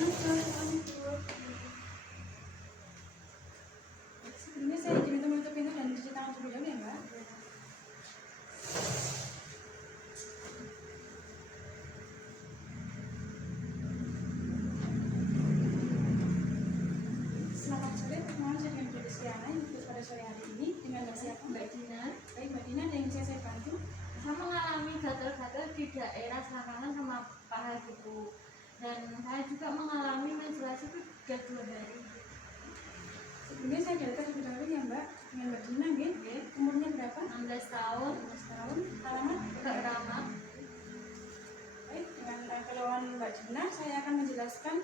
Sebelumnya saya izin untuk menutup pintu dan mencuci tangan terlebih dahulu ya Mbak. Selamat sore, perkenalkan saya dengan Mbak Desiana untuk pada sore hari ini dengan Mbak Dina. Baik Mbak Dina, ada yang bisa saya bantu? Saya mengalami gatal-gatal di daerah selangkangan sama paha gitu, dan saya juga mengalami menstruasi itu 2 hari. Sebelumnya saya data terlebih dahulu ya Mbak dengan Mbak Dina, nggih. Umurnya berapa? 16 tahun, 16 tahun. Alamat? Ramat. Baik, dengan keluhan Mbak Dina, saya akan menjelaskan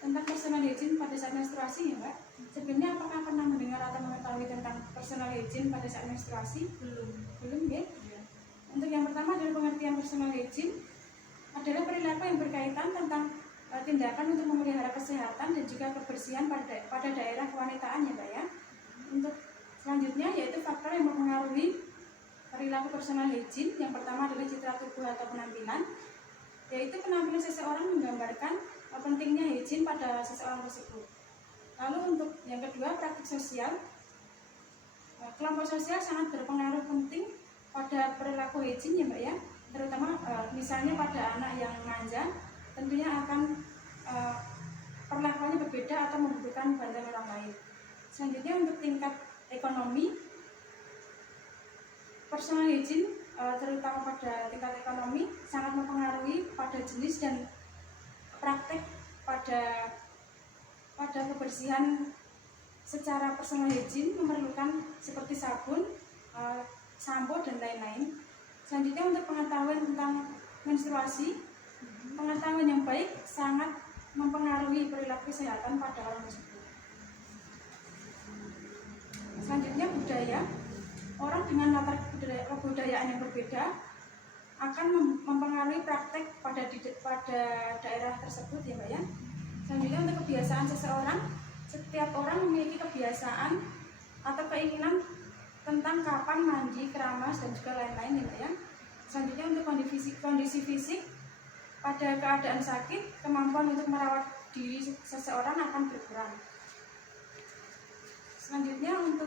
tentang personal hygiene pada saat menstruasi ya Mbak. Sebelumnya apakah pernah mendengar atau mengetahui tentang personal hygiene pada saat menstruasi? Belum nggih? Untuk yang pertama adalah pengertian personal hygiene adalah perilaku yang berkaitan tentang tindakan untuk memelihara kesehatan dan juga kebersihan pada daerah kewanitaan ya Mbak ya. Untuk selanjutnya yaitu faktor yang mempengaruhi perilaku personal hygiene. Yang pertama adalah citra tubuh atau penampilan, yaitu penampilan seseorang menggambarkan pentingnya hygiene pada seseorang tersebut. Lalu untuk yang kedua praktik sosial. Kelompok sosial sangat berpengaruh penting pada perilaku hygiene ya Mbak ya, terutama misalnya pada anak yang manja tentunya akan perlakuannya berbeda atau membutuhkan bantuan orang lain. Selanjutnya untuk tingkat ekonomi, personal hygiene terutama pada tingkat ekonomi sangat mempengaruhi pada jenis dan praktek pada kebersihan. Secara personal hygiene memerlukan seperti sabun, sampo dan lain-lain. Selanjutnya untuk pengetahuan tentang menstruasi, pengetahuan yang baik sangat mempengaruhi perilaku kesehatan pada orang tersebut. Selanjutnya budaya, orang dengan latar kebudayaan yang berbeda akan mempengaruhi praktek pada daerah tersebut ya Mbak ya. Selanjutnya untuk kebiasaan seseorang, setiap orang memiliki kebiasaan atau keinginan tentang kapan mandi, keramas dan juga lain-lain ya Mbak ya. Selanjutnya untuk kondisi fisik, pada keadaan sakit, kemampuan untuk merawat diri seseorang akan berkurang. Selanjutnya untuk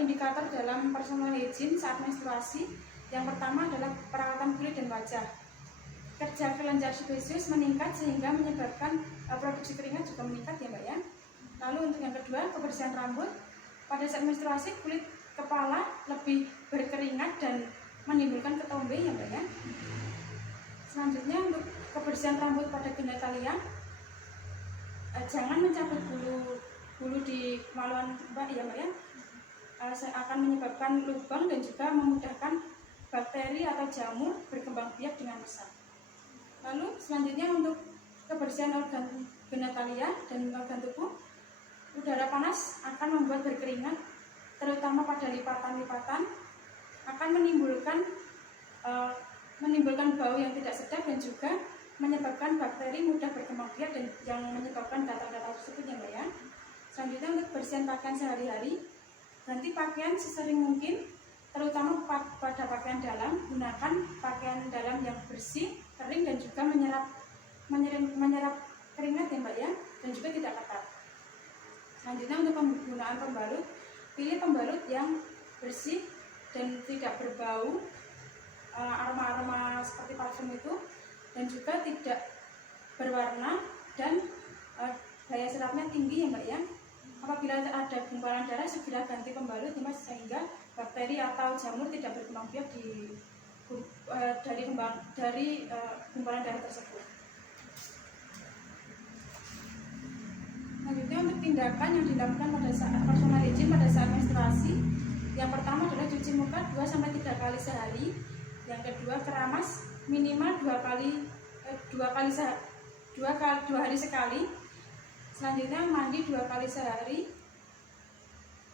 indikator dalam personal hygiene saat menstruasi, yang pertama adalah perawatan kulit dan wajah. Kerja kelenjar sebesius meningkat sehingga menyebabkan produksi keringat juga meningkat ya Mbak ya. Lalu untuk yang kedua, kebersihan rambut. Pada saat menstruasi, kulit kepala lebih berkeringat dan menimbulkan ketombe ya Mbak ya. Selanjutnya untuk kebersihan rambut pada genitalia, jangan mencabut bulu di kemaluan Mbak ya Mbak ya. Akan menyebabkan lubang dan juga memudahkan bakteri atau jamur berkembang biak dengan pesat. Lalu selanjutnya untuk kebersihan organ genitalia dan organ tubuh, udara panas akan membuat berkeringat, terutama pada lipatan-lipatan, akan menimbulkan bau yang tidak sedap dan juga menyebabkan bakteri mudah berkembang biak dan yang menyebabkan gatal-gatal tersebut ya Mbak ya. Selanjutnya untuk kebersihan pakaian sehari-hari, ganti pakaian sesering mungkin, terutama pada pakaian dalam. Gunakan pakaian dalam yang bersih, kering dan juga menyerap keringat ya Mbak ya, dan juga tidak ketat. Selanjutnya untuk penggunaan pembalut, pilih pembalut yang bersih dan tidak berbau aroma-aroma seperti parfum itu, dan juga tidak berwarna dan daya serapnya tinggi ya Mbak ya. Apabila ada gumpalan darah, segera ganti pembalut ya Mas, sehingga bakteri atau jamur tidak berkembang biak dari gumpalan darah tersebut. Selanjutnya untuk tindakan yang dilakukan pada saat personal hygiene pada saat menstruasi, yang pertama adalah cuci muka 2-3 kali sehari. Yang kedua, keramas minimal 2 hari sekali. Selanjutnya mandi 2 kali sehari.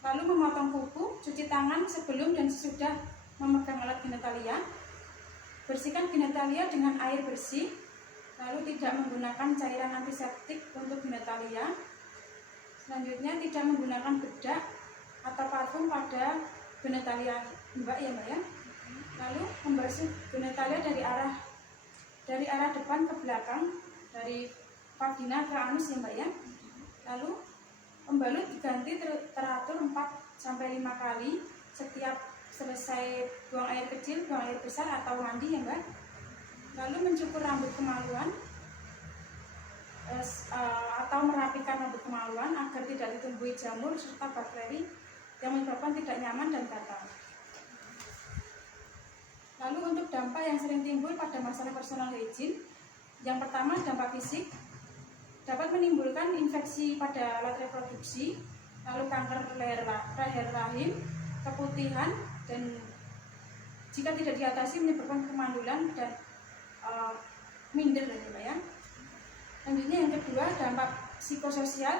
Lalu memotong kuku, cuci tangan sebelum dan sesudah memegang alat genitalia. Bersihkan genitalia dengan air bersih. Lalu tidak menggunakan cairan antiseptik untuk genitalia. Selanjutnya tidak menggunakan bedak atau parfum pada genitalia Mbak ya Mbak ya. Lalu membasuh genitalia dari arah depan ke belakang, dari vagina ke anus ya Mbak ya. Lalu pembalut diganti teratur 4 sampai 5 kali setiap selesai buang air kecil, buang air besar atau mandi ya Mbak. Lalu mencukur rambut kemaluan atau merapikan rambut kemaluan agar tidak ditumbuhi jamur serta bakteri yang menyebabkan tidak nyaman dan gatal. Lalu untuk dampak yang sering timbul pada masalah personal hygiene, yang pertama dampak fisik, dapat menimbulkan infeksi pada alat reproduksi, lalu kanker leher rahim, keputihan, dan jika tidak diatasi menyebabkan kemandulan dan minder ya. Selanjutnya yang kedua, dampak psikososial,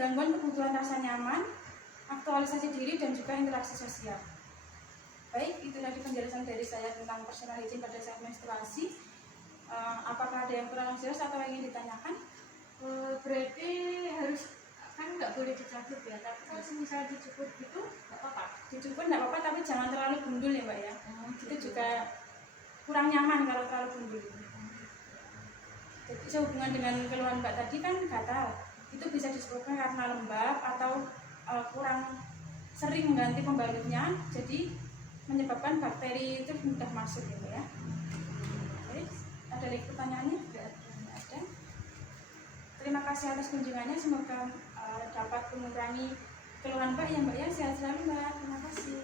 gangguan kebutuhan rasa nyaman, aktualisasi diri dan juga interaksi sosial. Baik, itu tadi penjelasan dari saya tentang personal hygiene pada saat menstruasi. Apakah ada yang kurang jelas atau ingin ditanyakan? Berarti harus, kan nggak boleh dicabut ya, tapi kalau misalnya dicukur gitu nggak apa-apa. Dicukur nggak apa-apa, tapi jangan terlalu gundul ya Mbak ya. Itu juga kurang nyaman kalau terlalu gundul. Jadi sehubungan dengan keluhan Mbak tadi kan gatal, itu bisa disebabkan karena lembab atau kurang sering mengganti pembalutnya, jadi menyebabkan bakteri itu mudah masuk gitu ya. Oke, ada lagi pertanyaannya? Tidak ada. Terima kasih atas kunjungannya, semoga dapat mengurangi keluhan Mbak ya Mbak ya. Sehat selalu Mbak, terima kasih.